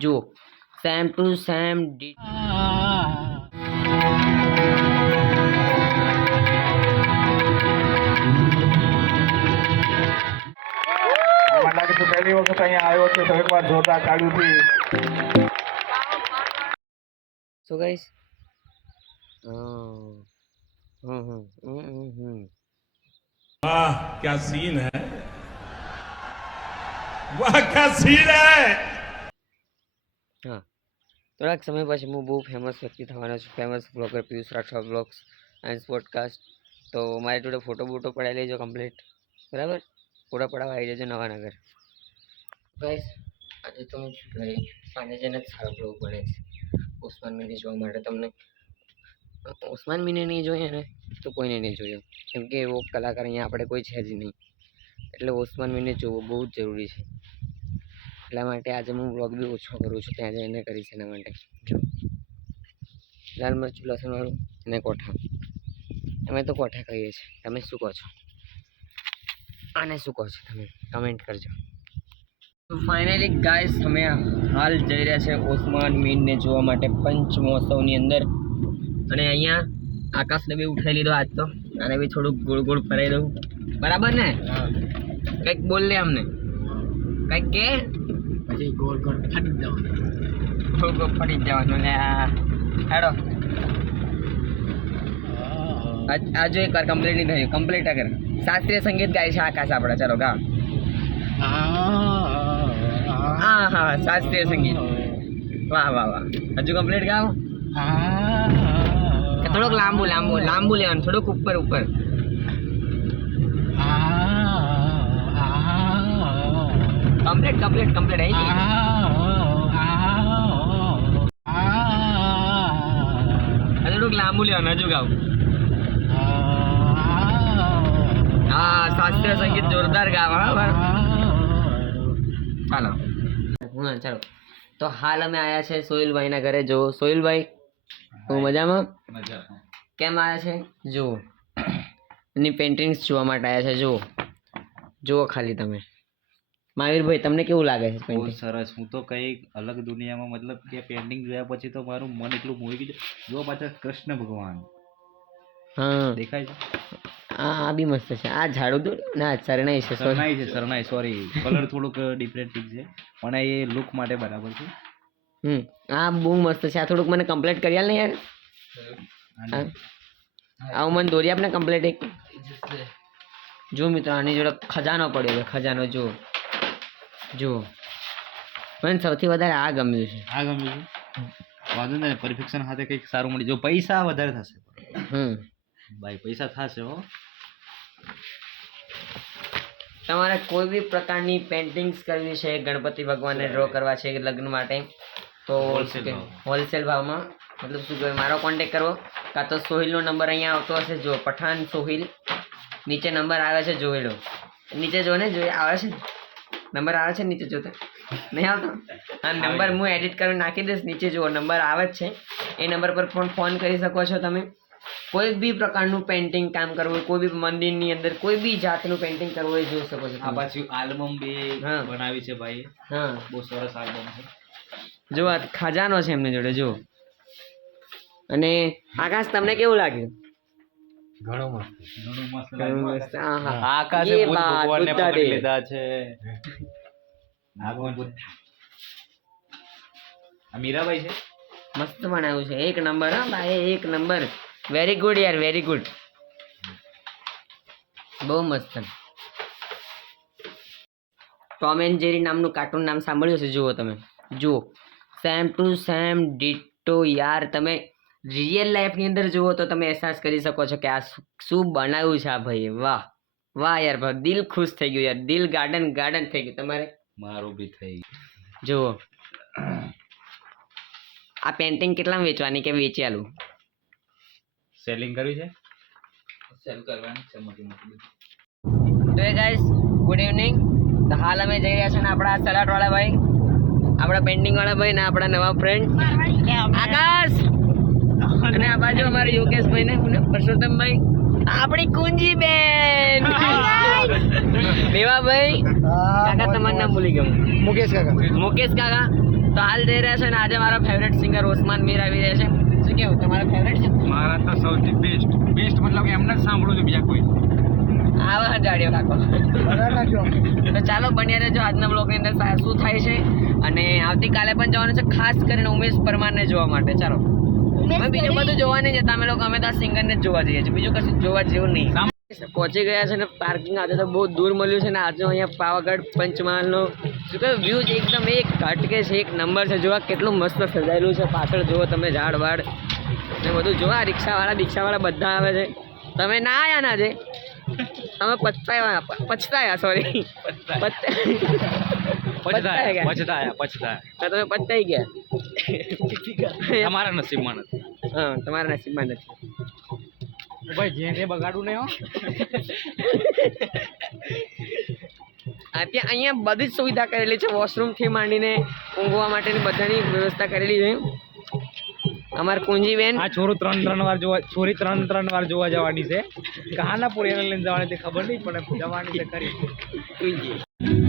જો same to same લાગે છે પહેલી વખત અહીંયા આવ્યો છે તો એકવાર જોતા કાઢ્યું સો ગાઈસ વાહ ક્યા સીન હે? વાહ ક્યા સીન હે? થોડાક સમય પછી હું બહુ ફેમસ વ્યક્તિ થવાનો છું. Famous blogger Piyush Rathwa blogs and podcast તો મારી જોડે ફોટો બોટો પડાવી લેજો કમ્પ્લીટ બરાબર? ફોટા પડાવવા આવી જજો નવાનગર. ગાઈસ આજે તો હું ગઈ સાંજે જઈને સારો બ્લોગ બને છે. ઉસ્માન મિની જોવા માટે તમને ઉસ્માન મિની નહીં જોઈએ ને તો કોઈને નહીં જોયું. કેમ કે એવો કલાકાર અહીંયા આપણે કોઈ છે જ નહીં. એટલે ઉસ્માન મિની જોવો બહુ જ જરૂરી છે. એટલા માટે આજે હું વ્લોગ બી ઓછો કરું છું ત્યાં જઈને કરીશ એના માટે. જો. લાલ મરચું લસણવાળું અને કોઠા. અમે તો કોઠા કહીએ છીએ. તમે શું કહો છો? આને શું કહો છો તમે? કમેન્ટ કરજો. ફાઇનલી ગાઈસ અમે હાલ જઈ રહ્યા છે ઓસમાન મીનને જોવા માટે પંચ મહોત્સવની અંદર. અને અહીંયા આકાશને બી ઉઠાઈ લીધો આજ તો. અને બી થોડુંક ગોળ ગોળ ફરાઈ દઉં. બરાબર ને? કંઈક બોલ લે અમને. કંઈક કે? પછી ગોળ ગોળ ફાટી જવાનું. ગોળ ગોળ ફરી જવાનું ને હેડો. આજે આ એક વાર કમ્પ્લીટ નહીં થયું. કમ્પ્લીટ અગર શાસ્ત્રીય સંગીત ગાય છે આકાશ આપણે. ચાલો ગા હા હા શાસ્ત્રીય સંગીત. વાહ વાહ વાહ. હજુ કમ્પ્લીટ ગાઓ? થોડુંક લાંબુ લાંબુ લાંબુ લેવાનું. થોડુંક ઉપર ઉપર. કમ્પ્લીટ કમ્પ્લીટ કમ્પ્લીટ આવી ગઈ થોડુંક લાંબુ લેવાનું હજુ ગાવ. હા શાસ્ત્રીય સંગીત જોરદાર ગાવા ચાલો. હું ચાલો. તો હાલ અમે આવ્યા છે સોહિલભાઈના ઘરે. જો સોહિલભાઈ હું મજામાં? કેમ આવ્યા છે? જુઓ. એની પેઇન્ટિંગ્સ જોવા માટે આવ્યા છે જુઓ. જુઓ ખાલી તમે. મહાવીરભાઈ તમને કેવું લાગે છે બહુ સરસ. હું તો કંઈક અલગ દુનિયામાં મતલબ કે પેન્ટિંગ જોયા પછી તો મારું મન એટલું મોહી ગયું. જો પાછા કૃષ્ણ ભગવાન. હા. દેખાય છે? આ આ બી મસ્ત છે. આ ઝાડુ દો ના શરણાઈ છે શરણાઈ છે શરણાઈ સોરી કલર થોડુંક ડિફરન્ટ છે. પણ એ લુક માટે બરાબર છે. હમ. આ બહુ મસ્ત છે. આ થોડુંક મને કમ્પ્લીટ કરી આલ ને યાર. આવું મને દોરી આપને કમ્પ્લીટ એક. જો મિત્રો આની જોડે ખજાનો પડ્યો છે ખજાનો જો જો મને સૌથી વધારે આ ગમ્યું છે. આ ગમ્યું છે? વાંધો નહીં પરફેક્શન સાથે કંઈક સારું મળી. જો પૈસા વધારે થશે. હમ. ભાઈ પૈસા થશે હો. તમારે કોઈ બી પ્રકારની પેઇન્ટિંગ્સ કરવી છે ગણપતિ ભગવાનને ડ્રો કરવા છે લગ્ન માટે તો હોલસેલ ભાવમાં? મતલબ શું કહેવાય? મારો કોન્ટેક કરો. કાં તો સોહિલનો નંબર અહીંયા આવતો હશે જો પઠાણ સોહિલ. નીચે નંબર આવે છે જોઈ લો. નીચે જો ને જોઈ આવે છે ને? નંબર આવે છે નીચે જોતા. નહીં આવતો? હા નંબર હું એડિટ કરીને નાખી દઈશ નીચે જુઓ નંબર આવે જ છે. એ નંબર પર પણ ફોન કરી શકો છો તમે. કોઈ બી પ્રકારનું પેઇન્ટિંગ કામ કરવું હોય કોઈ બી મંદિરની અંદર કોઈ બી જાતનું પેઇન્ટિંગ કરવું હોય જોઈ શકો છો આ પાછું આલ્બમ બી હા. બનાવી છે ભાઈ હા. બહુ સરસ આલ્બમ છે. જો આ ખજાનો છે એમની જોડે જો અને આકાશ તમને કેવું લાગ્યું? ઘણો મસ્ત. ઘણું મસ્ત. આકાશે બુદ્ધ ભગવાનને પકડી લીધા છે. ભગવાન બુદ્ધ આ છે? મસ્ત બનાવ્યું છે. એક નંબર, હા ભાઈ એક નંબર. વેરી ગુડ યાર વેરી ગુડ બહુ મસ્ત. ટોમ એન્ડ જેરી નામનું કાર્ટૂન નામ સાંભળ્યું છે જુઓ તમે. જુઓ. સેમ ટુ સેમ ડીટો યાર, તમે રિયલ લાઈફની અંદર જુઓ તો તમે અહેસાસ કરી શકો છો કે આ શું- બનાવ્યું છે આ ભાઈએ? વાહ. વાહ યાર, ભાઈ, દિલ ખુશ થઈ ગયું યાર. દિલ ગાર્ડન ગાર્ડન થઈ ગયું. તમારે મારું બી થઈ જુઓ. આ પેન્ટિંગ કેટલામાં વેચવાની કે વેચી આલું સેલિંગ કરવી છે? સેલ કરવાની છે મોટી મોટી તો એ ગાઈસ ગુડ ઇવનિંગ તો હાલ અમે જઈ રહ્યા છે ને આપણા સલાટવાળા ભાઈ આપણા પેન્ટિંગવાળા ભાઈ ને આપણા નવા ફ્રેન્ડ આકાશ! અને આ બાજુ અમારા યોગેશભાઈ ને અને પરસોત્તમભાઈ. આપણી કુંજી બેન દેવાભાઈ કાકા તમારું નામ ભૂલી ગયો. મુકેશ કાકા. મુકેશ કાકા તો હાલ જઈ રહ્યા છે ને આજે મારો ફેવરેટ સિંગર ઓસમાન મીર આવી રહ્યા છે. શું કેવું તમારો ફેવરેટ છે? મારા તો સૌથી બેસ્ટ બેસ્ટ મતલબ એમને જ સાંભળું છું બીજા કોઈ. આવા જાડ્યો કાકો તો ચાલો બન્યા રહેજો આજના બ્લોગની અંદર શું થાય છે. અને આવતીકાલે પણ જવાનું છે ખાસ કરીને ઉમેશ પરમારને જોવા માટે. ચાલો. બીજું બધું જોવા નહીં જતા અમે લોકો અમે તો સિંગર સિંગરને જ જોવા જઈએ છીએ. બીજું કશું જોવા જેવું નહીં. પહોંચી ગયા છે ને પાર્કિંગ આજે તો બહુ દૂર મળ્યું છે ને આજે અહીંયા પાવાગઢ પંચમહાલનો શું કહ્યું વ્યૂ જ એકદમ એક ઘટકે છે એક નંબર છે. જોવા કેટલું મસ્ત સજાયેલું છે. પાછળ જુઓ તમે ઝાડ વાડ ને બધું જોવા રિક્ષાવાળા રિક્ષાવાળા બધા આવે છે. તમે ના આવ્યા ના આજે? તમે પછતાયા પછતાયા સોરી પછતાયા. પછતાયા તમે પચતાઈ ગયા? તમારા નસીબમાં નથી. હા તમારા નસીબમાં નથી. ભાઈ જેને બગાડું નહીં હો. આ ત્યાં અહીંયા બધી જ સુવિધા કરેલી છે. વોશરૂમથી માંડીને ઊંઘવા માટેની બધાની વ્યવસ્થા કરેલી છે. અમાર કુંજીબેન આ છોરો ત્રણ ત્રણ વાર જોવા છોરી ત્રણ ત્રણ વાર જોવા જવાની છે. કહાના પૂરી લઈને જવાની છે ખબર નહીં પણ જવાની છે ખરી. કુંજી.